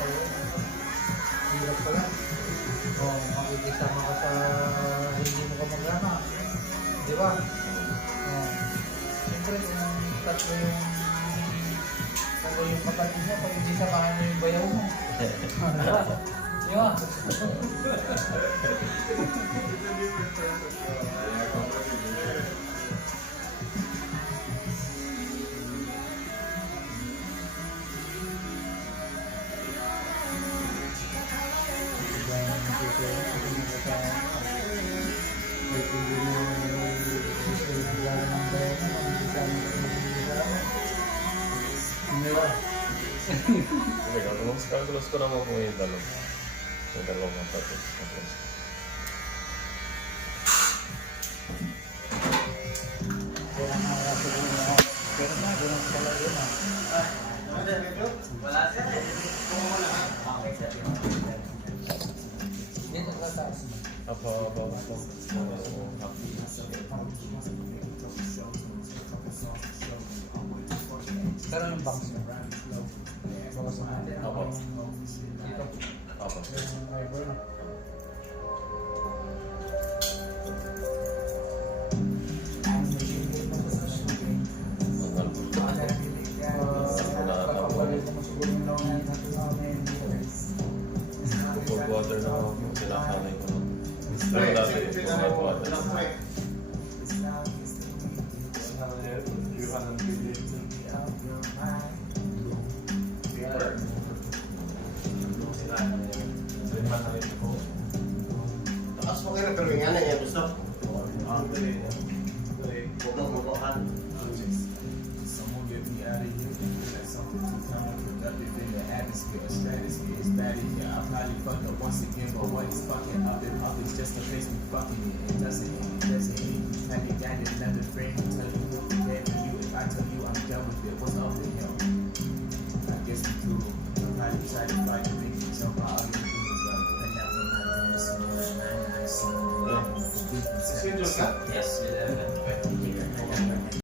Hirap pala. Oh, makikisama ka sa hindi mo kamag-anak. Di ba? Oh. Siyempre, kung tatlo yung kapatid mo, pag hindi samahan mo yung bayaw mo. Di ba? Di ba? Kalkulos ko naman kung yung dalawa. Yung dalawang kapatid. Kaya nakakasabot na ako. Pero na, gano'n pala yun ah. Wala siya. Dito sa taas. Apa. Pero yung box mo. Bawas na natin. Apa. Dito. Apa. Yung driver na. Cold water na ako. Sinakanay ko lang. Pero dati, cold water. Takas mo kayo, pero yung ano niya gusto. Bubok-bubokan. Someone get me out of here. Like something too counterproductive in the atmosphere. Stratosphere is bad in here. I probably fucked up once again, but what is fucking up and up is just a face me fucking it. It doesn't end. Have you got another friend who tell you what they gave to you? If I tell you I'm done with it, what's up with him? I guess we cool. I'm probably trying to fight to make you jump out of your boots, but then that was my dance. Schedule ka? Yes,